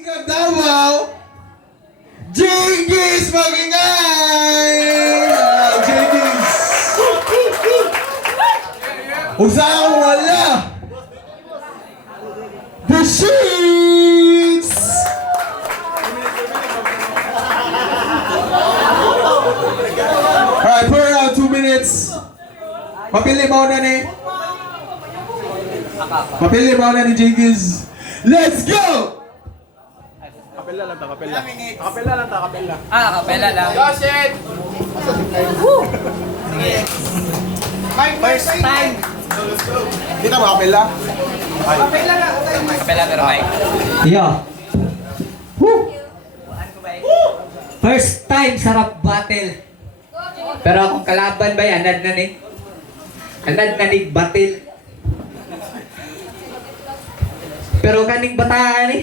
Davao, Jingis Magingay! Jingis! Usang wala! The Sheets! Alright, for around 2 minutes. Mapili mo na ni. Mapili mo na ni Jingis. Let's go! Kapela lang ta, kapela. Kapela lang ta, kapela. Kapela lang. Yoshit! Sige. First time! Dito mo kapela? Kapela lang. Kapela pero mic. Yo. Woo. First time sarap battle. Pero akong kalaban ba yan? Anad na ni. Anad na ni battle. Pero kaning bataan ni.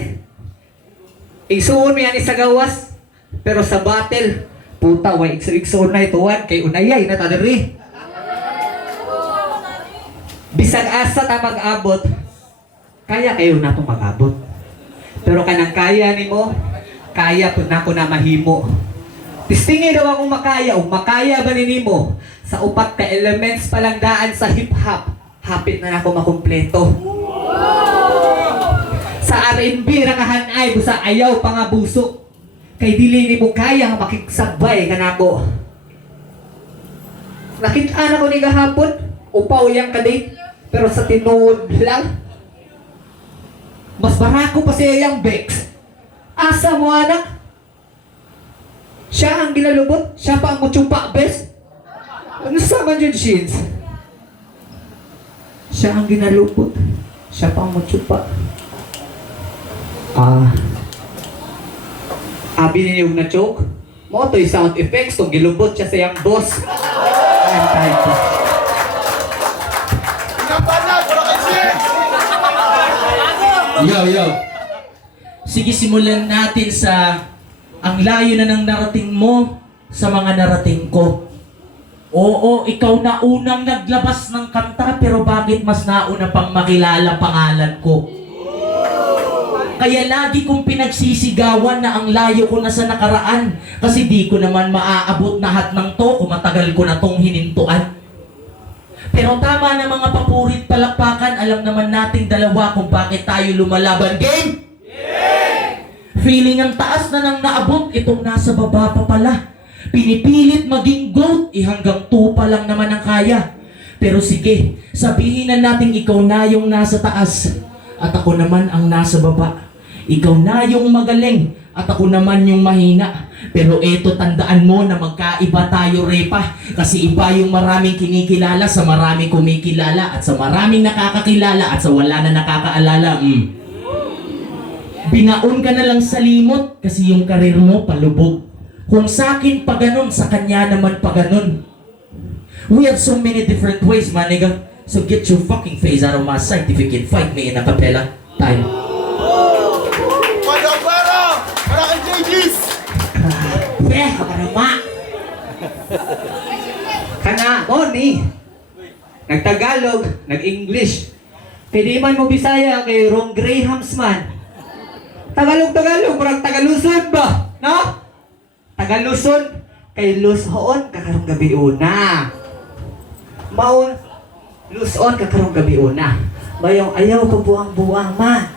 Isuon mo yan isa gawas. Pero sa battle, puta, way ikso-iksoon na ituwan. Kay unayay na tadari. Bisag asa ta mag-abot, kaya kayo na itong mag-abot. Pero kanang kaya ni mo, kaya po na ko na mahimo. Tistingin daw akong makaya, o makaya ba ni mo? Sa upat ka elements palang daan sa hip-hop, hapit na ako makumpleto. Sa R&B, rakahan ay busa ayaw pangabuso. Kay dili ni mo kaya makiksabay ka na ako. Nakita na ko ni gahapon, upaw yang kadate, pero sa tinuod lang. Mas barako pa siya yung Bex. Asa mo anak? Siya ang ginalubot, siya pa ang mutsupa, bes. Ano sa man yun, Shins? Siya ang ginalubot, siya pa ang mutsupa. Abi ninyo na choke. Mo to yung sound effects, to gilubot siya sa yung boss. I'm tired po. Yo. Sige, simulan natin sa ang layo na ng narating mo sa mga narating ko. Oo, ikaw na unang naglabas ng kanta, pero bakit mas nauna pang makilala pangalan ko? Kaya lagi kong pinagsisigawan na ang layo ko na sa nakaraan, kasi di ko naman maaabot lahat ng to kung matagal ko na tong hinintuan. Pero tama na mga papurit palakpakan, alam naman nating dalawa kung bakit tayo lumalaban. Game? Yeah! Feeling ang taas na nang naabot, itong nasa baba pa pala. Pinipilit maging GOAT, hanggang 2 pa lang naman ang kaya. Pero sige, sabihin na natin ikaw na yung nasa taas, at ako naman ang nasa baba. Ikaw na yung magaling, at ako naman yung mahina. Pero eto, tandaan mo na magkaiba tayo, Repa. Kasi iba yung maraming kinikilala sa maraming kumikilala, at sa maraming nakakakilala, at sa wala na nakakaalala. Binaon ka na lang sa limot, kasi yung karir mo palubog. Kung sa akin pa ganun, sa kanya naman pa ganun. We have so many different ways, maniga. So get your fucking face out of my sight if you can fight me in a capella. Time. Para kay Jingis! Karama. Kana, ni. Nagtagalog, nag-English. Pwede man mo Bisaya kay Ron Grahams man. Tagalog, parang Tagaluson ba? No? Tagaluson, kay Luzon, kakarong gabi una. Maun, Luzon, kakarong gabi una. Bayong ayaw ko buang-buang man.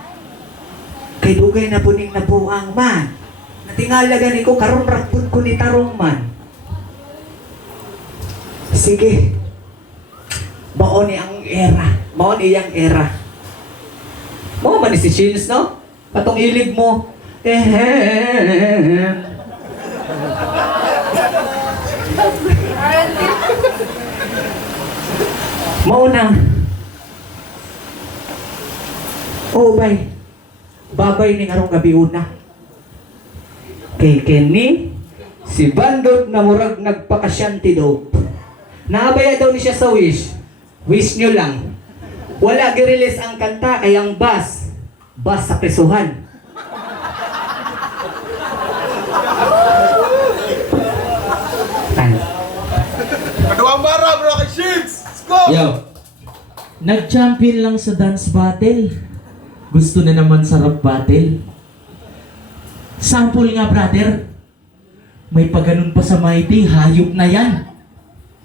Kay dugay na puning na buang man. Natingala gani ko, karon rakpun ko ni tarong man. Sige. Mao ni ang era. Mao ni yang era. Mao man ni si Shins, no? Patong ilib mo. Mao na. Oh, bay. Babay ni karong gabi una. Kay Kenny, si Bandot na murag nagpakasyanti daw. Naabaya daw ni siya sa Wish. Wish nyo lang. Wala gi-release ang kanta kay ang bus sa presuhan. Kaduang bara, bro, kay Sheets! Let's go! Yo. Nag-champion lang sa dance battle. Gusto na naman sa rap battle. Sample nga, brother. May pagganon pa sa Mighty, hayop na yan.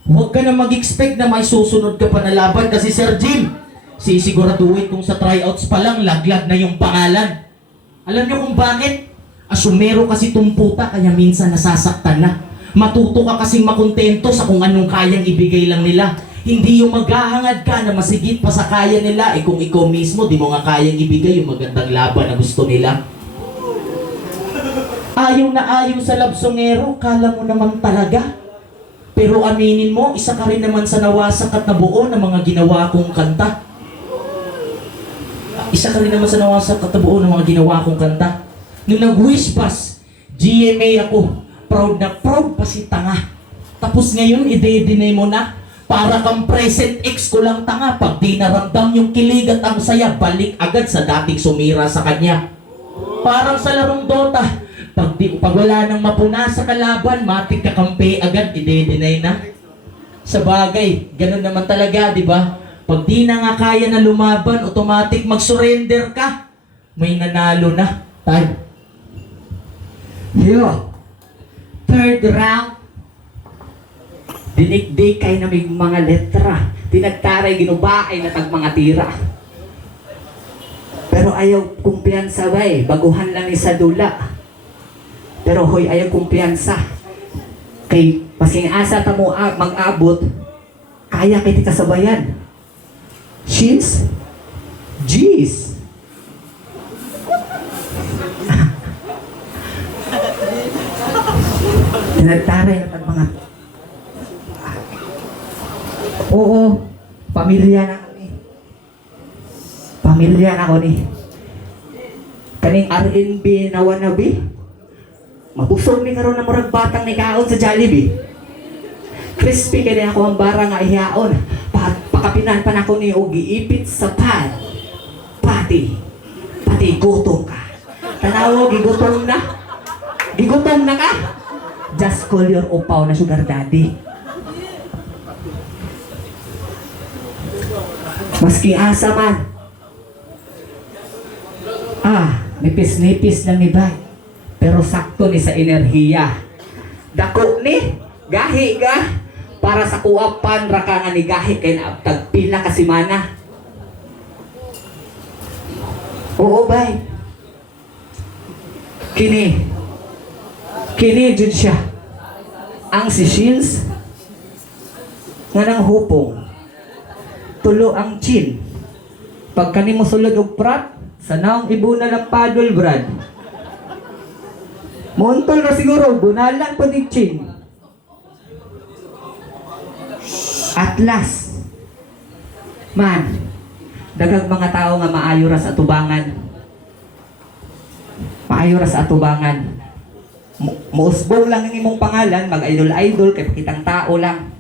Huwag ka na mag-expect na may susunod ka pa na laban kasi Sir Jim, sisiguraduhin kung sa tryouts pa lang, laglag na yung pangalan. Alam niyo kung bakit? Asumero kasi tumputa kaya minsan nasasaktan na. Matuto ka kasing makontento sa kung anong kayang ibigay lang nila. Hindi yung maghahangad ka na masigit pa sa kaya nila. Eh kung ikaw mismo, di mo nga kayang ibigay yung magandang laban na gusto nila. Ayaw na ayaw sa labsongero, kala mo naman talaga. Pero aminin mo, isa ka rin naman sa nawasak at nabuo ng mga ginawa kong kanta. Isa ka rin naman sa nawasak at nabuo ng mga ginawa kong kanta. Nung nag-wish pass, GMA ako, proud na proud pa si tanga. Tapos ngayon, ide-deny mo na. Para kang present ex ko lang tanga. Pag di naramdam yung kilig at ang saya, balik agad sa dating sumira sa kanya. Parang sa larong Dota, pag wala nang mapuna sa kalaban, matik kakampi agad, ide-deny na. Sa bagay, ganun naman talaga, di ba? Pag di na nga kaya na lumaban, automatic mag-surrender ka. May nanalo na. Time. Yo, third round. Dinikdik kay na may mga letra. Tinagtaray ginubaay na tag mga tira. Pero ayaw kumpiyansa ba baguhan lang ni sa dula. Pero hoy, ayaw kumpiyansa. Kay masking asa ta mo mag-abot, kaya kay ti kasabayan. Shins? Jeez! Tinagtaray na tag mga... Oo, pamilya na kami. Pamilya na ko ni. Kaning R&B na wannabe. Mabusog ni karon na murag batang ni kaon sa Jollibee. Crispy kay ako ang bara nga ihaon. Pakapinan pa nako ni og giipit sa pad. Pati gutom ka. Tanaw gigutom na. Gigutom na ka. Just call your upaw na sugar daddy. Maski asa man. Nipis-nipis lang ni Bay. Pero sakto ni sa enerhiya. Dako ni, gahi ka. Para sa kuwapan, raka nga ni gahi kay naabtag pila ka simana. Oo, Bay. Kini jud siya. Ang si Shins, nga nang hupong. Tulo ang chin. Pag kani mo sulod og prat, sanaong ibuna ng paddle, Brad. Montol na siguro, bunalan pa di chin. Atlas. Man, daghang mga tao nga maayo ra sa atubangan. Maayo ra sa atubangan. Muusbong lang ang imong pangalan, mag-idol-idol, kay pakitang tao lang.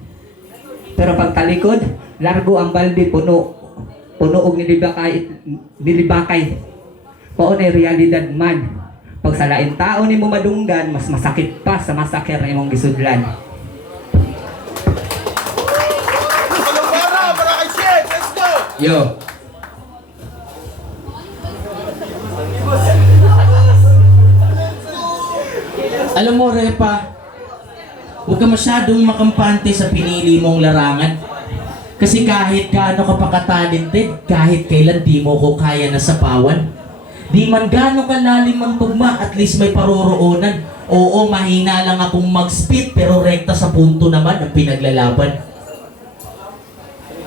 Pero pag talikod, largo ang balde, puno og nilibakay. Paunay realidad man. Pag sa lain tao ni mo madunggan, mas masakit pa sa masakir na imong gisudlan. Yo. Alam mo, Repa, huwag ka masyadong makampante sa pinili mong larangan. Kasi kahit gaano ka pa ka-talented, kahit kailan di mo ko kaya na sapawan. Di man gaano kalalim ang tugma, at least may paroroonan. Oo, mahina lang akong mag-spit, pero rekta sa punto naman ang pinaglalaban.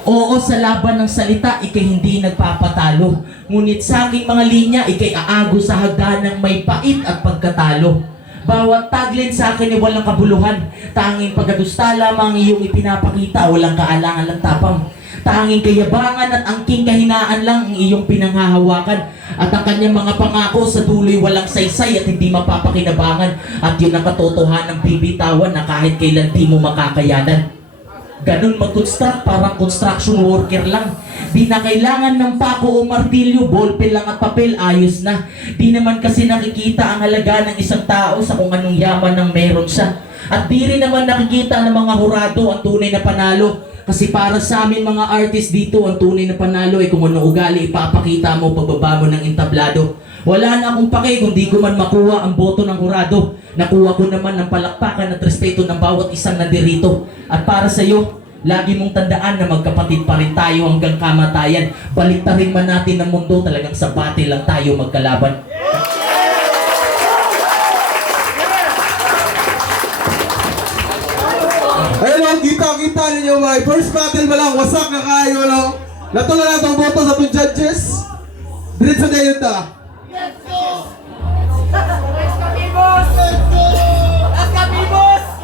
Oo, sa laban ng salita, ikay hindi nagpapatalo. Ngunit sa aking mga linya, ikay aago sa hagdanang may pait at pagkatalo. Bawat tagline sa akin ay walang kabuluhan. Tanging pagkadusta lamang iyong ipinapakita, walang kaalangan lang tapang. Tanging kayabangan at angking kahinaan lang ang iyong pinanghahawakan. At ang kanyang mga pangako sa duloy walang saysay at hindi mapapakinabangan. At yun ang katotohanan ng bibitawan na kahit kailan di mo makakayanan. Ganun mag-construct, parang construction worker lang. Di na kailangan ng pako o martilyo, ballpen lang at papel, ayos na. Di naman kasi nakikita ang halaga ng isang tao sa kung anong yaman ng meron siya. At di rin naman nakikita ng mga hurado ang tunay na panalo. Kasi para sa amin mga artist dito, ang tunay na panalo ay kung anong ugali ipapakita mo pagbaba mo ng entablado. Wala na akong pake kung di ko man makuha ang boto ng hurado. Nakuha ko naman ng palakpakan at respeto ng bawat isang nandirito. At para sa iyo, lagi mong tandaan na magkapatid pa rin tayo hanggang kamatayan. Baliktarin man natin ang mundo, talagang sa battle lang tayo magkalaban. Ayun lang, kita ninyo ba? First battle pa lang, wasak na kayo lang. Lato na lang itong boto sa itong judges. Diretso na yun ta.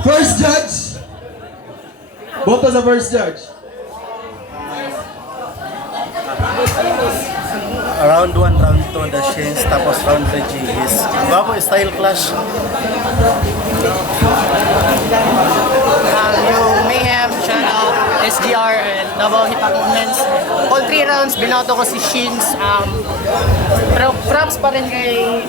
First judge. Boto sa first judge. Round 1, round 2, the Shins, tapos round 3 GS. Bago, style clash. Yung Mayhem, Shoutout, SGR, and Davao Hip Hop Movements. All 3 rounds, binoto ko si Shins. Pero props pa rin kay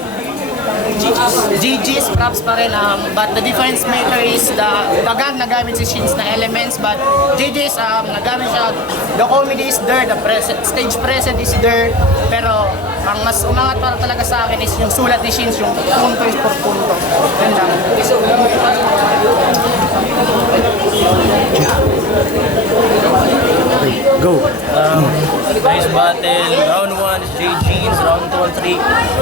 GG's, props pa rin. But the difference maker is the gang nagamit si Shins na elements. But GG's, nagamit siya. The comedy is there, the stage present is there. Pero ang mas umangat para talaga sa akin is yung sulat ni Shins, yung punto is por punto. Yun lang. Go. Nice battle. Round 1 is J Jeans. Round 2 and 3,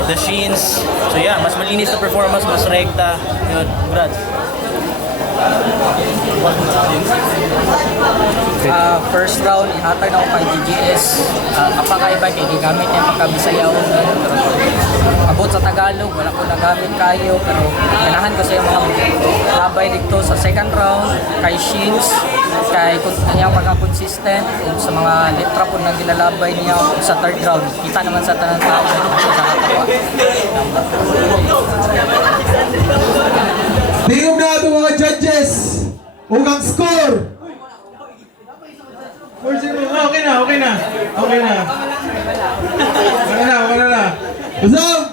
The Sheens. So yeah, mas malinis na performance, mas rekta. Yun, congrats. First round, ihatag na ako kay GGS. Kapakaiba kay gigamit niya pagkabisayaw. Abot sa Tagalog, wala ko nagamit kayo. Pero ganahan ko sa mga labay dito sa second round. Kay Shins, kay kanyang mga consistent. Sa mga litra po na ginalabay niya sa third round. Kita naman sa tanang tao. Sa katawa. Tingog na ito mga judges. Ugang score. 4-0. Okay na. Okay na. Okay na na. Usam.